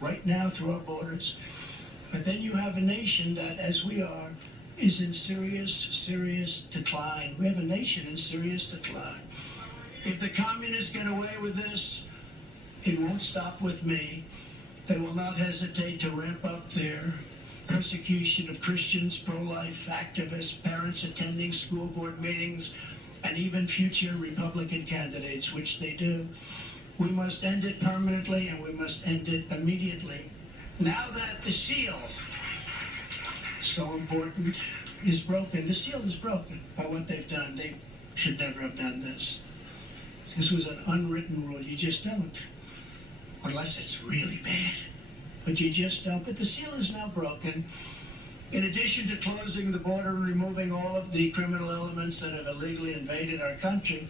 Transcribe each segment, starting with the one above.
right now through our borders. But then you have a nation that, as we are, is in serious decline. We have a nation in serious decline. If the communists get away with this, it won't stop with me. They will not hesitate to ramp up their persecution of Christians, pro-life activists, parents attending school board meetings, and even future Republican candidates, which they do. We must end it permanently, and we must end it immediately. Now that the shield, so important, is broken, the shield is broken by what they've done. They should never have done this. This was an unwritten rule. You just don't, unless it's really bad. But you just don't. But the seal is now broken. In addition to closing the border and removing all of the criminal elements that have illegally invaded our country,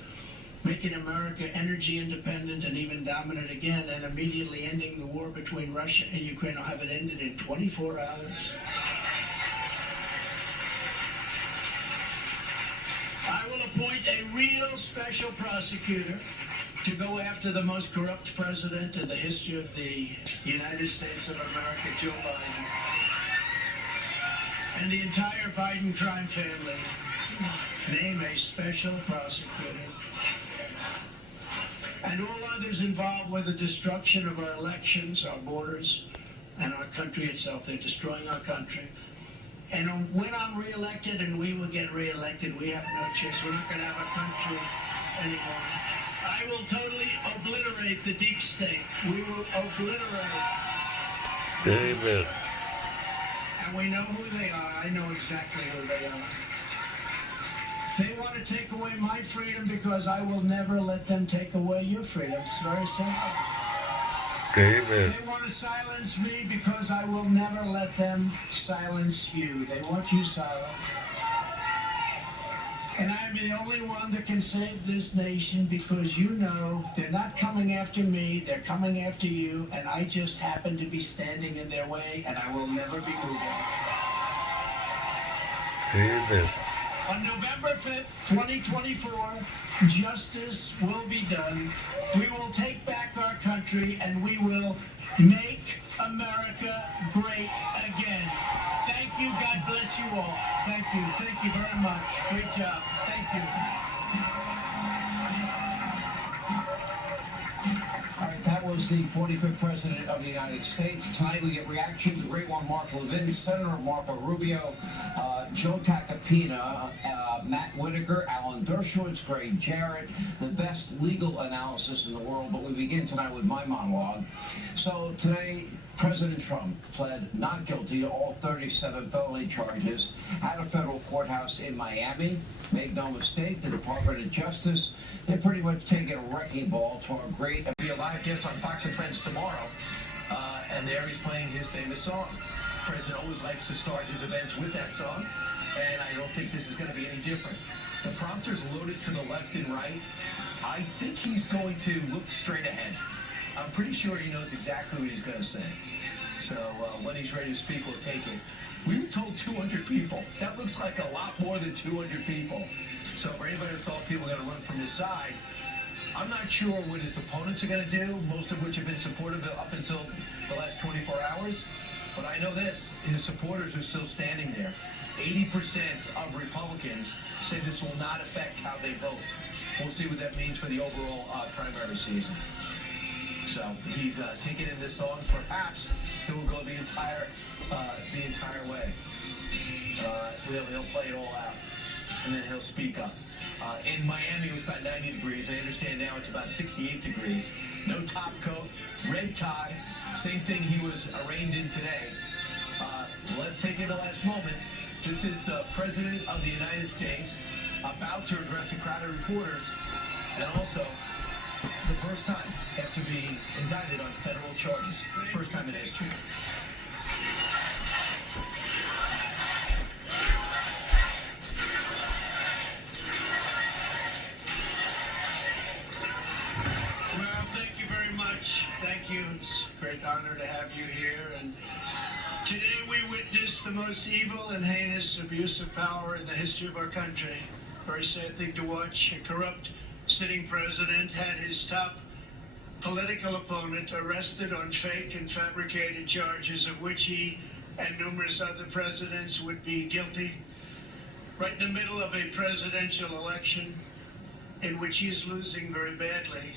making America energy independent and even dominant again, and immediately ending the war between Russia and Ukraine. I'll have it ended in 24 hours. I will appoint a real special prosecutor to go after the most corrupt president in the history of the United States of America, Joe Biden, and the entire Biden crime family. Name a special prosecutor. And all others involved with the destruction of our elections, our borders, and our country itself. They're destroying our country. And when I'm reelected, and we will get reelected, we have no choice. We're not going to have a country anymore. I will totally obliterate the deep state. We will obliterate. Amen. And we know who they are. I know exactly who they are. They want to take away my freedom because I will never let them take away your freedom. It's very simple. Amen. They want to silence me because I will never let them silence you. They want you silent. And I am the only one that can save this nation because you know they're not coming after me, they're coming after you, and I just happen to be standing in their way, and I will never be moving. Amen. On November 5th, 2024, justice will be done. We will take back our country, and we will make America great again. Thank you. God bless you all. Thank you. Thank you very much. Great job. Thank you. All right, that was the 45th President of the United States. Tonight we get reaction. The great one, Mark Levin, Senator Marco Rubio, Joe Tacopina, Matt Whitaker, Alan Dershowitz, Greg Jarrett, the best legal analysis in the world. But we begin tonight with my monologue. So today, President Trump pled not guilty to all 37 felony charges at a federal courthouse in Miami. Make no mistake, the Department of Justice, they're pretty much taking a wrecking ball to our great... Be a live guest on Fox and Friends tomorrow, and there he's playing his famous song. The president always likes to start his events with that song, and I don't think this is going to be any different. The prompter's loaded to the left and right. I think he's going to look straight ahead. I'm pretty sure he knows exactly what he's going to say. So when he's ready to speak, we'll take it. We were told 200 people. That looks like a lot more than 200 people. So for anybody who thought people were going to run from his side, I'm not sure what his opponents are going to do, most of which have been supportive up until the last 24 hours. But I know this, his supporters are still standing there. 80% of Republicans say this will not affect how they vote. We'll see what that means for the overall primary season. So he's taking in this song. Perhaps it will go the entire way. He'll play it all out, and then he'll speak up. In Miami, it was about 90 degrees. I understand now it's about 68 degrees. No top coat, red tie. Same thing he was arraigned in today. Let's take in the last moments. This is the President of the United States about to address a crowd of reporters, and also the first time after being indicted on federal charges. First time in history. Well, thank you very much. Thank you. It's a great honor to have you here. And today we witness the most evil and heinous abuse of power in the history of our country. Very sad thing to watch. A corrupt sitting president had his top political opponent arrested on fake and fabricated charges of which he and numerous other presidents would be guilty, right in the middle of a presidential election in which he is losing very badly.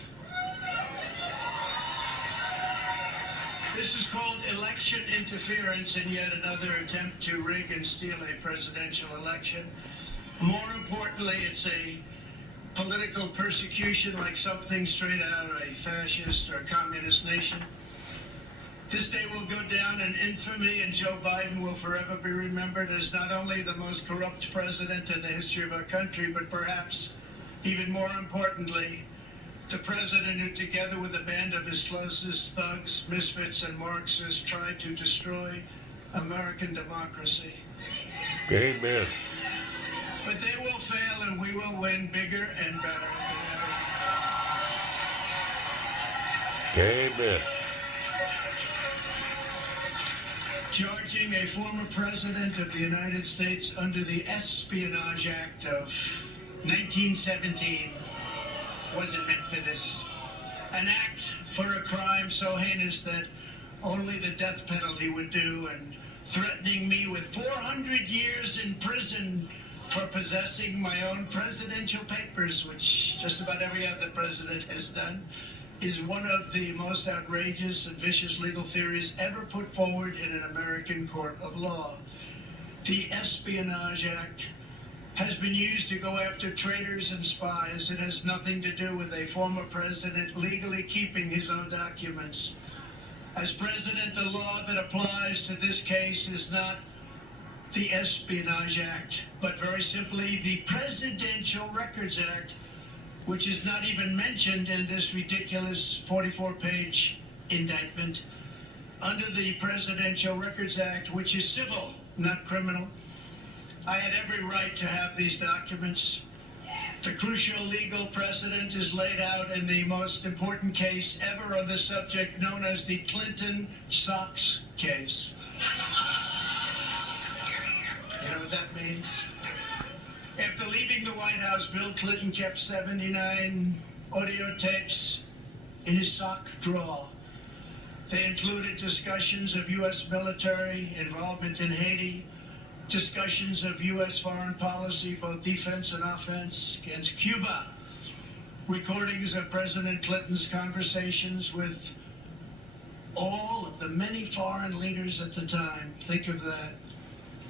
This is called election interference and yet another attempt to rig and steal a presidential election. More importantly, it's a political persecution like something straight out of a fascist or communist nation. This day will go down in infamy, and Joe Biden will forever be remembered as not only the most corrupt president in the history of our country, but perhaps even more importantly, the president who, together with a band of his closest thugs, misfits, and Marxists, tried to destroy American democracy. Amen. But they will fail and we will win bigger and better than ever. Amen. Charging a former president of the United States under the Espionage Act of 1917 wasn't meant for this. An act for a crime so heinous that only the death penalty would do, and threatening me with 400 years in prison for possessing my own presidential papers, which just about every other president has done, is one of the most outrageous and vicious legal theories ever put forward in an American court of law. The Espionage Act has been used to go after traitors and spies. It has nothing to do with a former president legally keeping his own documents. As president, the law that applies to this case is not the Espionage Act, but very simply the Presidential Records Act, which is not even mentioned in this ridiculous 44-page indictment. Under the Presidential Records Act, which is civil, not criminal, I had every right to have these documents. The crucial legal precedent is laid out in the most important case ever on the subject, known as the Clinton Socks case. You know what that means? After leaving the White House, Bill Clinton kept 79 audio tapes in his sock drawer. They included discussions of U.S. military involvement in Haiti, discussions of U.S. foreign policy, both defense and offense, against Cuba, recordings of President Clinton's conversations with all of the many foreign leaders at the time. Think of that.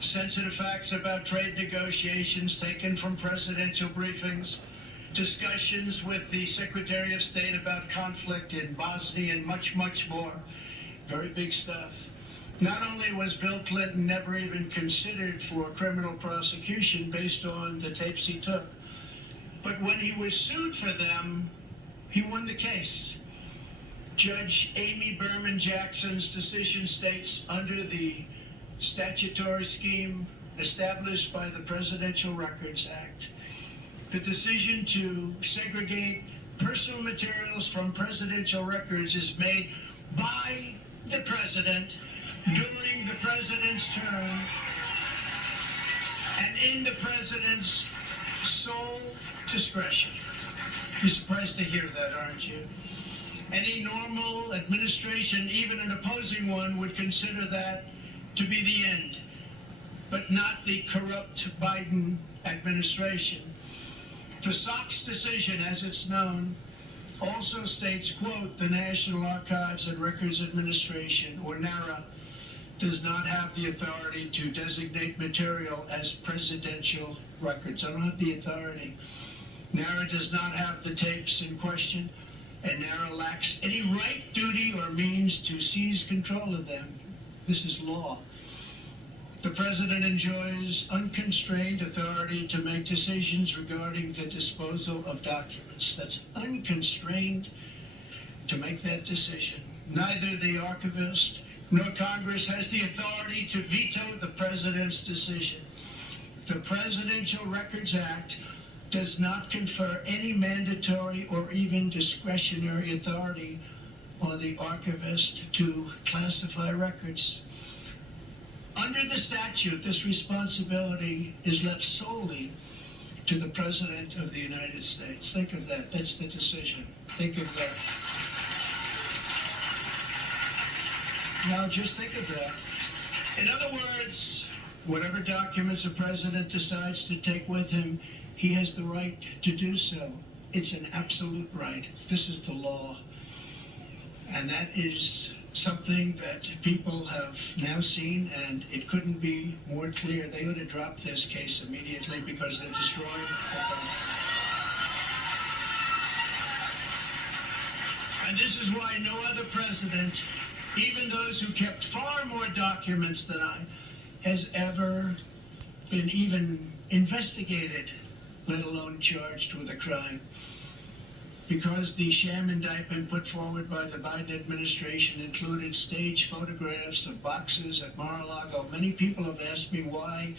Sensitive facts about trade negotiations taken from presidential briefings, discussions with the Secretary of State about conflict in Bosnia, and much, much more. Very big stuff. Not only was Bill Clinton never even considered for criminal prosecution based on the tapes he took, but when he was sued for them, he won the case. Judge Amy Berman Jackson's decision states, under the statutory scheme established by the Presidential Records Act, the decision to segregate personal materials from presidential records is made by the president during the president's term and in the president's sole discretion. You're surprised to hear that, aren't you? Any normal administration, even an opposing one, would consider that to be the end, but not the corrupt Biden administration. The Sox decision, as it's known, also states, quote, the National Archives and Records Administration, or NARA, does not have the authority to designate material as presidential records. I don't have the authority. NARA does not have the tapes in question, and NARA lacks any right, duty, or means to seize control of them. This is law. The president enjoys unconstrained authority to make decisions regarding the disposal of documents. That's unconstrained to make that decision. Neither the archivist nor Congress has the authority to veto the president's decision. The Presidential Records Act does not confer any mandatory or even discretionary authority on the archivist to classify records. Under the statute, this responsibility is left solely to the President of the United States. Think of that. That's the decision. Think of that. Now just think of that. In other words, whatever documents a president decides to take with him, he has the right to do so. It's an absolute right. This is the law. And that is something that people have now seen, and it couldn't be more clear. They ought to drop this case immediately because they're destroying the country. And this is why no other president, even those who kept far more documents than I, has ever been even investigated, let alone charged with a crime. Because the sham indictment put forward by the Biden administration included staged photographs of boxes at Mar-a-Lago. Many people have asked me why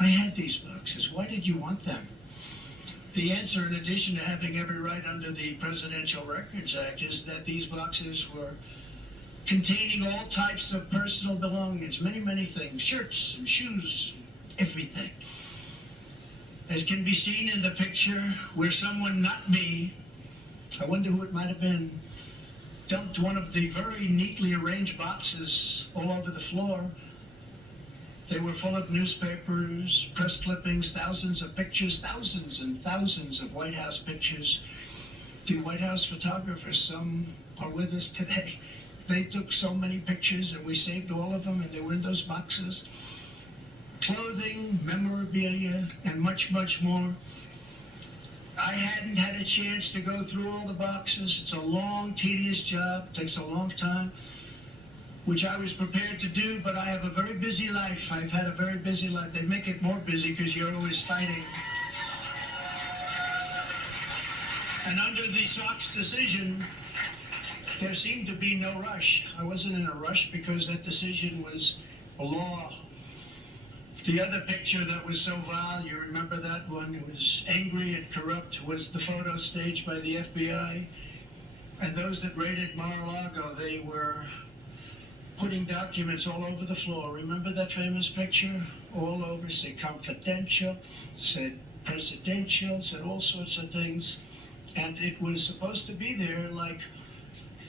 I had these boxes. Why did you want them? The answer, in addition to having every right under the Presidential Records Act, is that these boxes were containing all types of personal belongings, many, many things, shirts and shoes, everything. As can be seen in the picture where someone, not me, I wonder who it might have been, dumped one of the very neatly arranged boxes all over the floor. They were full of newspapers, press clippings, thousands of pictures, thousands and thousands of White House pictures. The White House photographers, some are with us today. They took so many pictures and we saved all of them, and they were in those boxes. Clothing, memorabilia, and much, much more. I hadn't had a chance to go through all the boxes. It's a long, tedious job. It takes a long time, which I was prepared to do, but I have a very busy life. I've had a very busy life. They make it more busy because you're always fighting. And under the Sox decision, there seemed to be no rush. I wasn't in a rush because that decision was a law. The other picture that was so vile, you remember that one? It was angry and corrupt, was the photo staged by the FBI. And those that raided Mar-a-Lago, they were putting documents all over the floor. Remember that famous picture? All over, said confidential, said presidential, said all sorts of things. And it was supposed to be there like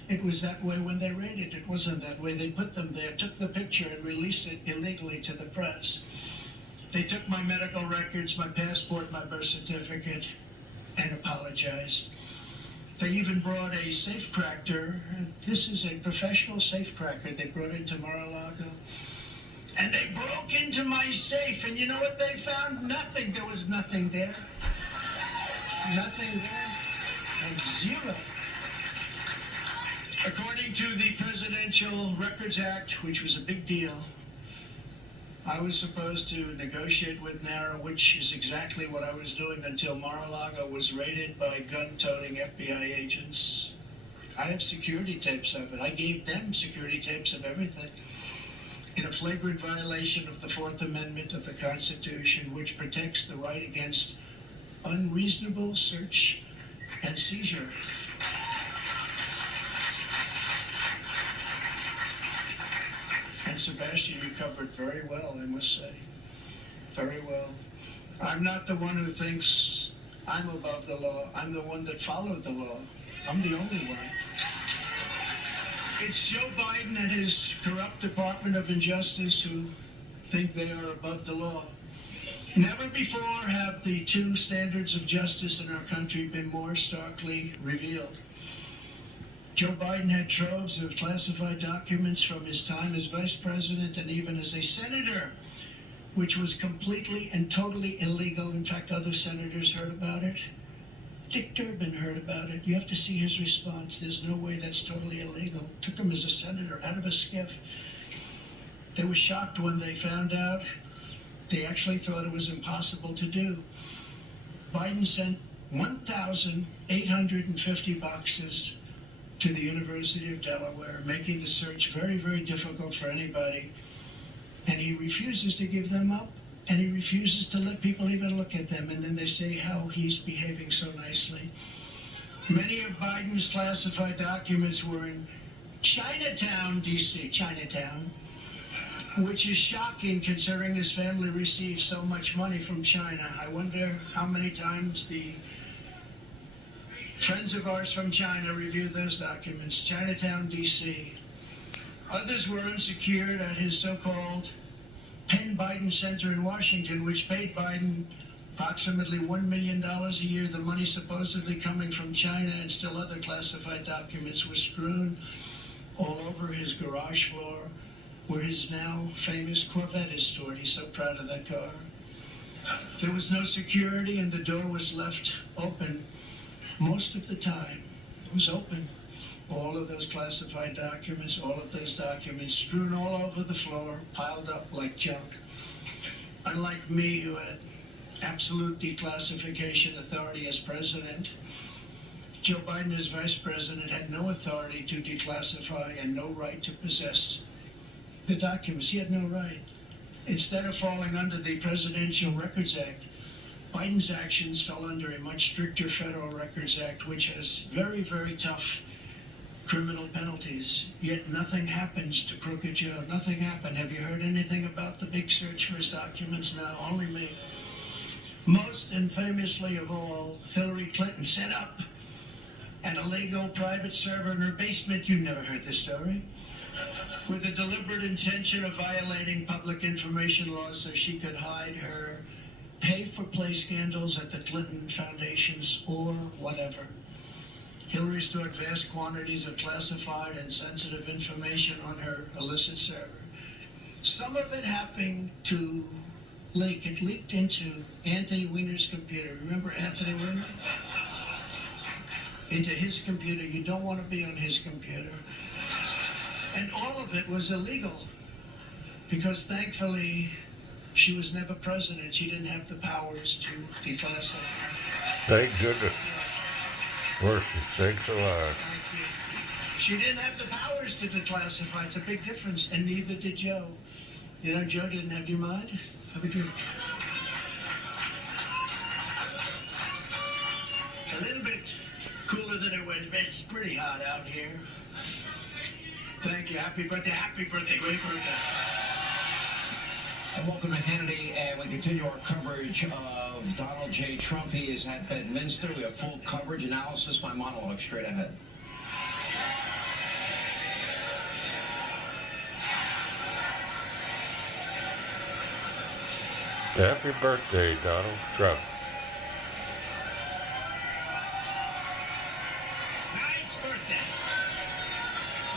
it was that way when they raided. It wasn't that way. They put them there, took the picture, and released it illegally to the press. They took my medical records, my passport, my birth certificate, and apologized. They even brought a safecracker, and this is a professional safecracker. They brought it to Mar-a-Lago. And they broke into my safe, and you know what they found? Nothing. There was nothing there. Nothing there. And zero. According to the Presidential Records Act, which was a big deal, I was supposed to negotiate with NARA, which is exactly what I was doing until Mar-a-Lago was raided by gun-toting FBI agents. I have security tapes of it. I gave them security tapes of everything in a flagrant violation of the Fourth Amendment of the Constitution, which protects the right against unreasonable search and seizure. And Sebastian, you covered very well, I must say. Very well. I'm not the one who thinks I'm above the law. I'm the one that followed the law. I'm the only one. It's Joe Biden and his corrupt Department of Injustice who think they are above the law. Never before have the two standards of justice in our country been more starkly revealed. Joe Biden had troves of classified documents from his time as vice president and even as a senator, which was completely and totally illegal. In fact, other senators heard about it. Dick Durbin heard about it. You have to see his response. There's no way that's totally illegal. Took him as a senator out of a skiff. They were shocked when they found out. They actually thought it was impossible to do. Biden sent 1,850 boxes to the University of Delaware, making the search very, very difficult for anybody. And he refuses to give them up, and he refuses to let people even look at them. And then they say how he's behaving so nicely. Many of Biden's classified documents were in Chinatown, D.C., Chinatown, which is shocking considering his family receives so much money from China. I wonder how many times the friends of ours from China review those documents. Chinatown, D.C. Others were unsecured at his so-called Penn Biden Center in Washington, which paid Biden approximately $1 million a year. The money supposedly coming from China, and still other classified documents were strewn all over his garage floor, where his now famous Corvette is stored. He's so proud of that car. There was no security, and the door was left open most of the time. It was open. All of those classified documents, all of those documents strewn all over the floor, piled up like junk. Unlike me, who had absolute declassification authority as president, Joe Biden as vice president had no authority to declassify and no right to possess the documents. He had no right. Instead of falling under the Presidential Records Act, Biden's actions fell under a much stricter Federal Records Act, which has very, very tough criminal penalties. Yet nothing happens to Crooked Joe. Nothing happened. Have you heard anything about the big search for his documents? No, only me. Most and famously of all, Hillary Clinton set up an illegal private server in her basement. You never heard this story. With the deliberate intention of violating public information laws so she could hide her pay-for-play scandals at the Clinton foundations or whatever. Hillary stored vast quantities of classified and sensitive information on her illicit server. Some of it happened to leak. It leaked into Anthony Weiner's computer. Remember Anthony Weiner? Into his computer. You don't want to be on his computer. And all of it was illegal because thankfully she was never president. She didn't have the powers to declassify. Thank goodness. Mercy, thanks a lot. Thank you. She didn't have the powers to declassify. It's a big difference, and neither did Joe. You know, Joe didn't have your mind. Have a drink. It's a little bit cooler than it was, but it's pretty hot out here. Thank you. Happy birthday. Happy birthday. Great birthday. And welcome to Hannity, and we continue our coverage of Donald J. Trump. He is at Bedminster. We have full coverage, analysis, my monologue straight ahead. Happy birthday, Donald Trump. Nice birthday.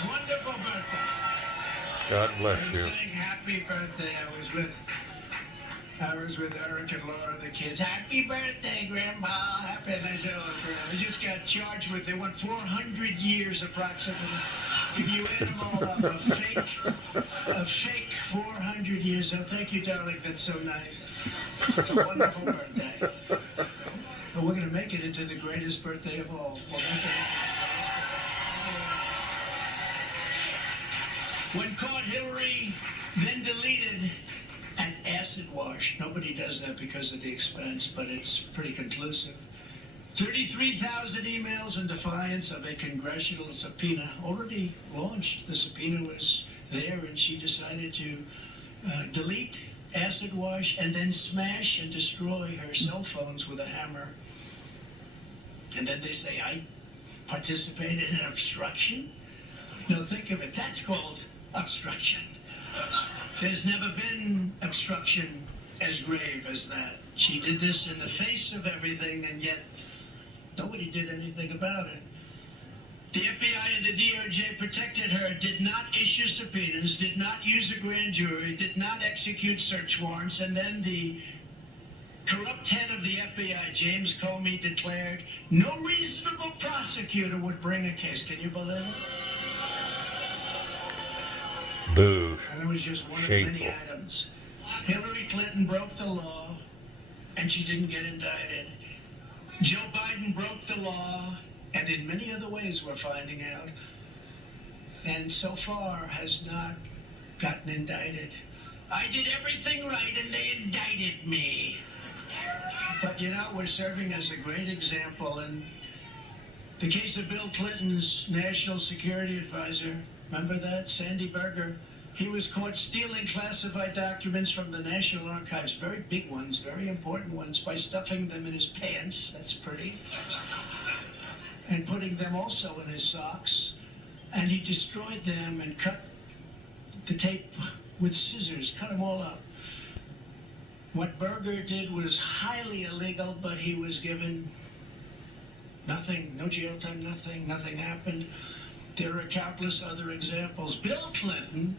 Wonderful birthday. God bless you. Saying happy birthday. I was with Eric and Laura, the kids. Happy birthday, Grandpa. Happy. And I said, oh, Grandma. I just got charged with, they want 400 years approximately. If you add them all up, a fake 400 years. Oh, thank you, darling. That's so nice. It's a wonderful birthday. But we're going to make it into the greatest birthday of all. We'll make it When caught, Hillary then deleted an acid wash. Nobody does that because of the expense, but it's pretty conclusive. 33,000 emails in defiance of a congressional subpoena already launched. The subpoena was there, and she decided to delete, acid wash, and then smash and destroy her cell phones with a hammer. And then they say, I participated in obstruction? No, think of it. That's called obstruction. There's never been obstruction as grave as that. She did this in the face of everything, and yet nobody did anything about it. The FBI and the DOJ protected her, did not issue subpoenas, did not use a grand jury, did not execute search warrants, and then the corrupt head of the FBI, James Comey, declared no reasonable prosecutor would bring a case. Can you believe it? Boo. And it was just one Shameful. of many items. Hillary Clinton broke the law, and she didn't get indicted. Joe Biden broke the law, and in many other ways we're finding out, and so far has not gotten indicted. I did everything right, and they indicted me. But you know, we're serving as a great example. In the case of Bill Clinton's national security advisor, remember that? Sandy Berger. He was caught stealing classified documents from the National Archives, very big ones, very important ones, by stuffing them in his pants. That's pretty. And putting them also in his socks. And he destroyed them and cut the tape with scissors, cut them all up. What Berger did was highly illegal, but he was given nothing, no jail time, nothing happened. There are countless other examples. Bill Clinton,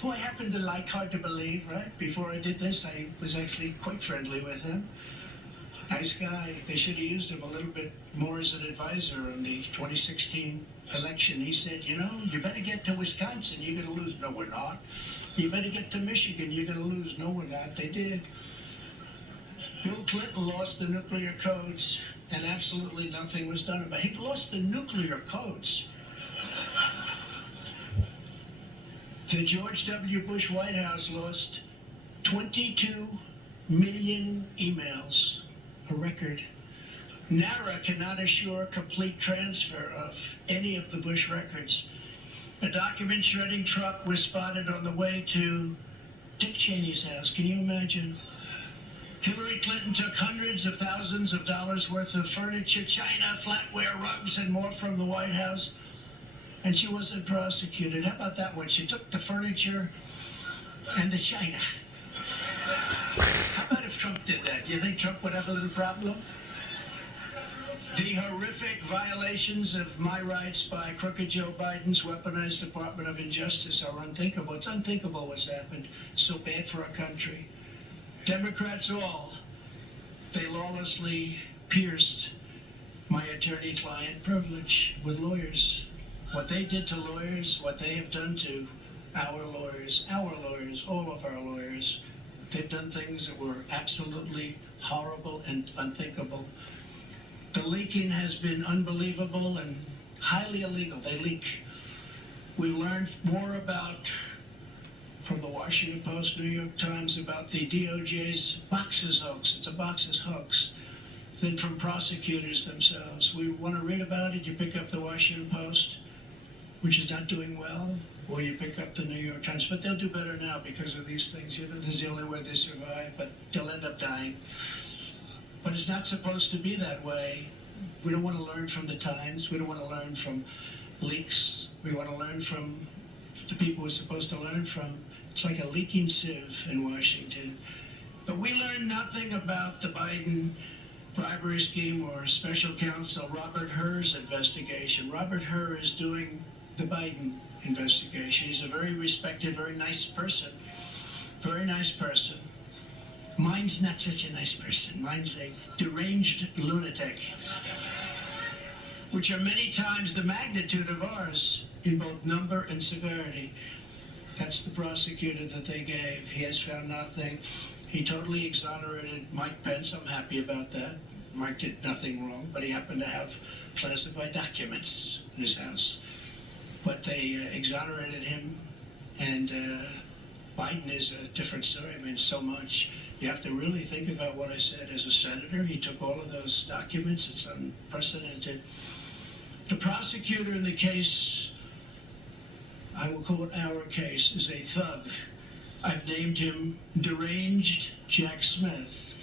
who I happen to like, hard to believe, right? Before I did this, I was actually quite friendly with him. Nice guy. They should have used him a little bit more as an advisor in the 2016 election. He said, you know, you better get to Wisconsin, you're going to lose. No, we're not. You better get to Michigan, you're going to lose. No, we're not. They did. Bill Clinton lost the nuclear codes, and absolutely nothing was done about it. He lost the nuclear codes. The George W. Bush White House lost 22 million emails, a record. NARA cannot assure complete transfer of any of the Bush records. A document shredding truck was spotted on the way to Dick Cheney's house. Can you imagine? Hillary Clinton took hundreds of thousands of dollars worth of furniture, china, flatware, rugs, and more from the White House, and she wasn't prosecuted. How about that one? She took the furniture and the china. How about if Trump did that? You think Trump would have a little problem? The horrific violations of my rights by crooked Joe Biden's weaponized Department of Injustice are unthinkable. It's unthinkable what's happened. So bad for our country. Democrats all, they lawlessly pierced my attorney-client privilege with lawyers. What they did to lawyers, what they have done to our lawyers, all of our lawyers, they've done things that were absolutely horrible and unthinkable. The leaking has been unbelievable and highly illegal. They leak. We've learned more from the Washington Post, New York Times, about the DOJ's boxes hoax. It's a boxes hoax. Then from prosecutors themselves. We want to read about it. You pick up the Washington Post, which is not doing well, or you pick up the New York Times. But they'll do better now because of these things. You know, this is the only way they survive, but they'll end up dying. But it's not supposed to be that way. We don't want to learn from the Times. We don't want to learn from leaks. We want to learn from the people we're supposed to learn from. It's like a leaking sieve in Washington. But we learned nothing about the Biden bribery scheme or special counsel Robert Hur's investigation. Robert Hur is doing the Biden investigation. He's a very respected, very nice person. Very nice person. Mine's not such a nice person. Mine's a deranged lunatic, which are many times the magnitude of ours in both number and severity. That's the prosecutor that they gave. He has found nothing. He totally exonerated Mike Pence. I'm happy about that. Mike did nothing wrong, but he happened to have classified documents in his house. But they exonerated him, and Biden is a different story. I mean, so much. You have to really think about what I said as a senator. He took all of those documents. It's unprecedented. The prosecutor in the case, I will call it our case, is a thug. I've named him Deranged Jack Smith.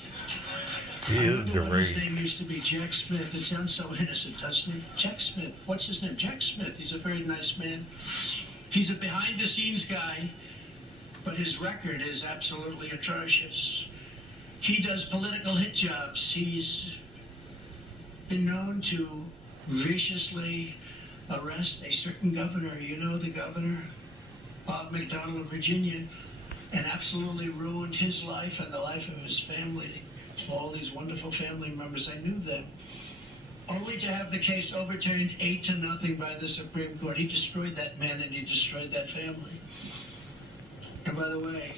He is deranged. His name used to be Jack Smith. It sounds so innocent, doesn't it? Jack Smith. What's his name? Jack Smith. He's a very nice man. He's a behind-the-scenes guy, but his record is absolutely atrocious. He does political hit jobs. He's been known to viciously arrest a certain governor. You know the governor, Bob McDonnell of Virginia, and absolutely ruined his life and the life of his family. All these wonderful family members, I knew them. Only to have the case overturned 8-0 by the Supreme Court. He destroyed that man and he destroyed that family. And by the way,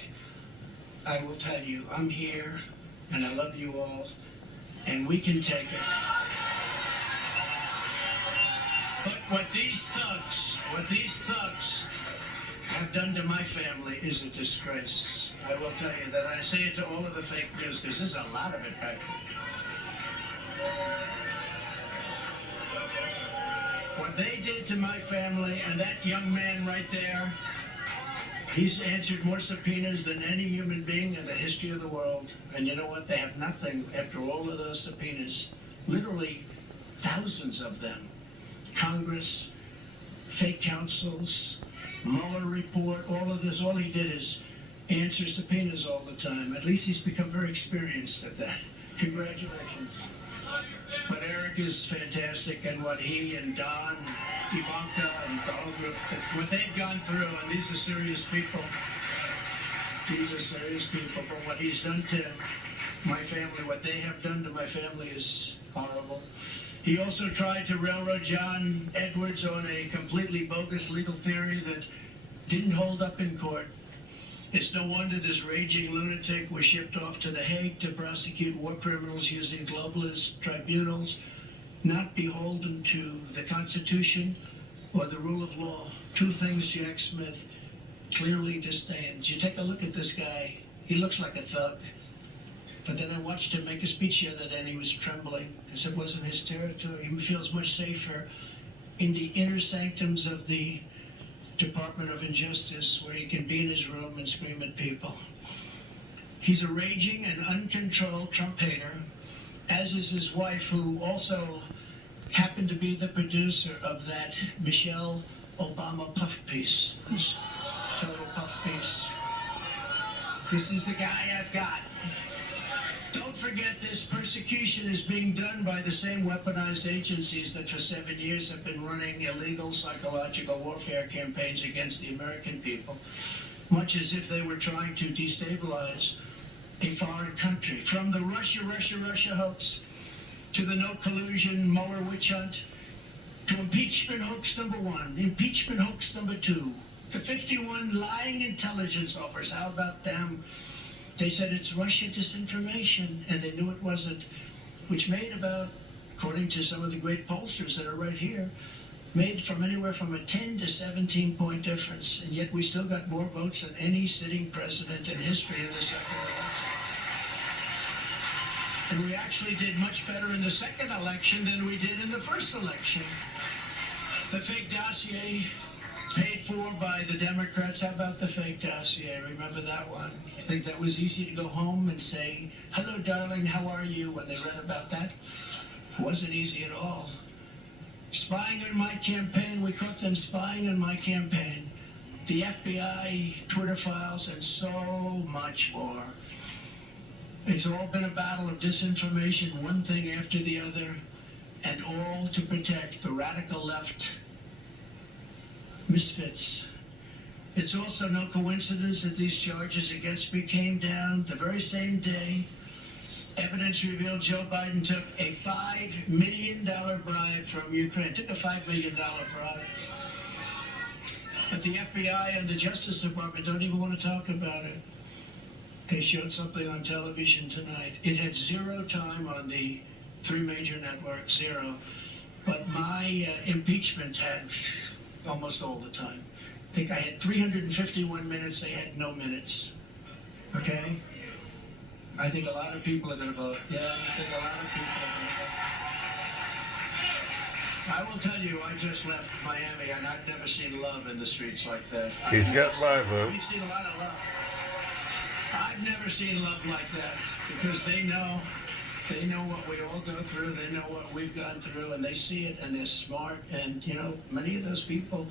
I will tell you, I'm here and I love you all, and we can take it. But what these thugs have done to my family is a disgrace. I will tell you that. I say it to all of the fake news because there's a lot of it back there. What they did to my family, and that young man right there, he's answered more subpoenas than any human being in the history of the world. And you know what? They have nothing after all of those subpoenas. Literally thousands of them. Congress, fake counsels, Mueller report, all of this, all he did is answer subpoenas all the time. At least he's become very experienced at that. Congratulations. But Eric is fantastic, and what he and Don, Ivanka, and the whole group, it's what they've gone through, and these are serious people. These are serious people, but what he's done to my family, what they have done to my family is horrible. He also tried to railroad John Edwards on a completely bogus legal theory that didn't hold up in court. It's no wonder this raging lunatic was shipped off to The Hague to prosecute war criminals using globalist tribunals, not beholden to the Constitution or the rule of law. Two things Jack Smith clearly disdains. You take a look at this guy, he looks like a thug. But then I watched him make a speech the other day and he was trembling because it wasn't his territory. He feels much safer in the inner sanctums of the Department of Injustice where he can be in his room and scream at people. He's a raging and uncontrolled Trump hater, as is his wife, who also happened to be the producer of that Michelle Obama puff piece. Total puff piece. This is the guy I've got. Don't forget this persecution is being done by the same weaponized agencies that for 7 years have been running illegal psychological warfare campaigns against the American people, much as if they were trying to destabilize a foreign country. From the Russia hoax, to the no collusion Mueller witch hunt, to impeachment hoax number 1, impeachment hoax number 2, the 51 lying intelligence offers. How about them? They said it's Russia disinformation, and they knew it wasn't, which made about, according to some of the great pollsters that are right here, made from anywhere from a 10 to 17 point difference, and yet we still got more votes than any sitting president in history in the second election. And we actually did much better in the second election than we did in the first election. The fake dossier paid for by the Democrats. How about the fake dossier? Remember that one? You think that was easy to go home and say, "Hello, darling, how are you?" when they read about that? It wasn't easy at all. Spying on my campaign, we caught them spying on my campaign. The FBI, Twitter files, and so much more. It's all been a battle of disinformation, one thing after the other, and all to protect the radical left misfits. It's also no coincidence that these charges against me came down the very same day. Evidence revealed Joe Biden took a $5 million bribe from Ukraine. Took a $5 million bribe. But the FBI and the Justice Department don't even want to talk about it. They showed something on television tonight. It had 0 time on the 3 major networks, 0. But my impeachment had almost all the time. I think I had 351 minutes, they had no minutes. Okay? I think a lot of people are going to vote. Yeah, I think a lot of people are going to vote. I will tell you, I just left Miami and I've never seen love in the streets like that. He's got my vote. We've seen a lot of love. I've never seen love like that because they know what we all go through, they know what we've gone through, and they see it, and they're smart. And, you know, many of those people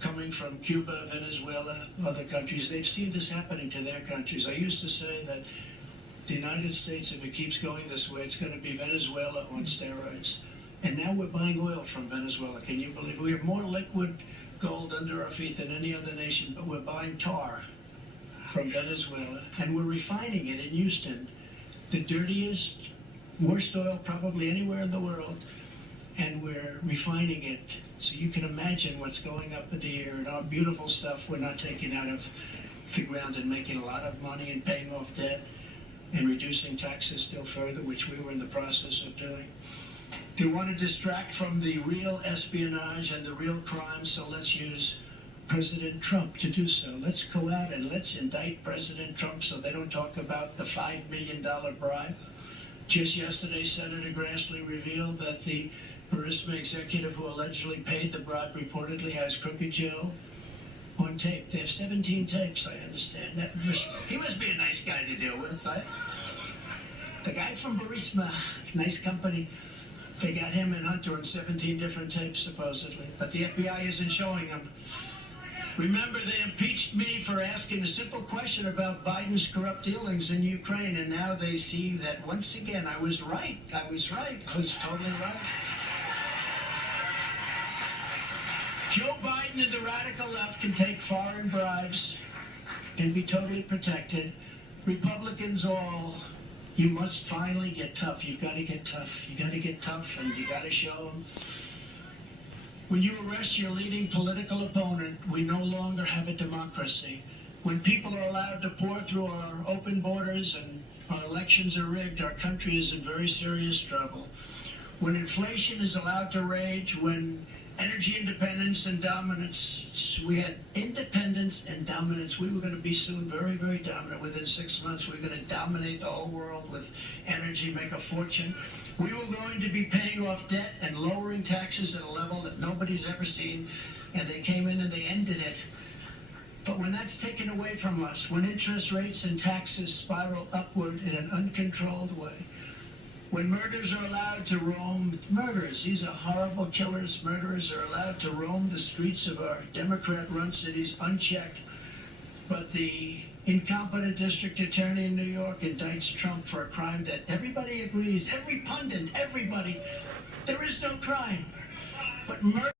coming from Cuba, Venezuela, other countries, they've seen this happening to their countries. I used to say that the United States, if it keeps going this way, it's going to be Venezuela on steroids. And now we're buying oil from Venezuela. Can you believe it? We have more liquid gold under our feet than any other nation, but we're buying tar from Venezuela, and we're refining it in Houston, the dirtiest, worst oil probably anywhere in the world, and we're refining it. So you can imagine what's going up in the air, and our beautiful stuff we're not taking out of the ground and making a lot of money and paying off debt and reducing taxes still further, which we were in the process of doing. They want to distract from the real espionage and the real crime, so let's use President Trump to do so. Let's go out and let's indict President Trump so they don't talk about the $5 million bribe. Just yesterday, Senator Grassley revealed that the Burisma executive who allegedly paid the bribe reportedly has Crooked Joe on tape. They have 17 tapes, I understand. He must be a nice guy to deal with, right? The guy from Burisma, nice company. They got him and Hunter on 17 different tapes, supposedly. But the FBI isn't showing them. Remember, they impeached me for asking a simple question about Biden's corrupt dealings in Ukraine, and now they see that once again I was right. I was totally right. Joe Biden and the radical left can take foreign bribes and be totally protected. Republicans all, you must finally get tough. You've got to get tough. You got to get tough, and you got to show them. When you arrest your leading political opponent, we no longer have a democracy. When people are allowed to pour through our open borders and our elections are rigged, our country is in very serious trouble. When inflation is allowed to rage, when energy independence and dominance, we had independence and dominance. We were going to be soon very, very dominant. Within 6 months, we were going to dominate the whole world with energy, make a fortune. We were going to be paying off debt and lowering taxes at a level that nobody's ever seen, and they came in and they ended it. But when that's taken away from us, when interest rates and taxes spiral upward in an uncontrolled way, when murderers are allowed to roam, these are horrible killers, murderers are allowed to roam the streets of our Democrat-run cities unchecked, but the incompetent district attorney in New York indicts Trump for a crime that everybody agrees, every pundit, everybody, there is no crime. But murder.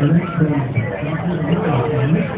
The next one is